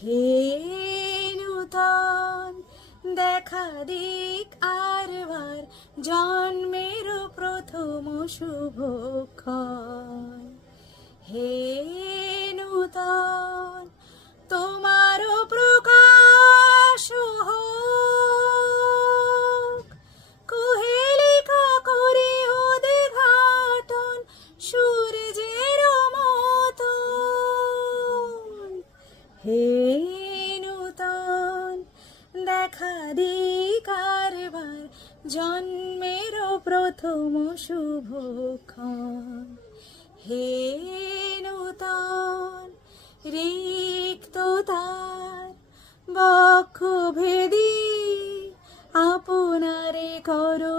হে নূতন দেখা দিক আরবার জন্মের প্রথম শুভক্ষণ। হে নূতন তোমার প্রকাশ হোক, কুহেলিকা করে উদ্ঘাটন সূর্যের মতন। হে নূতন দেখা দিক আরবার জন্মের প্রথম শুভক্ষণ। হে নূতন রিক্ত তার বক্ষ ভেদি আপনারে করো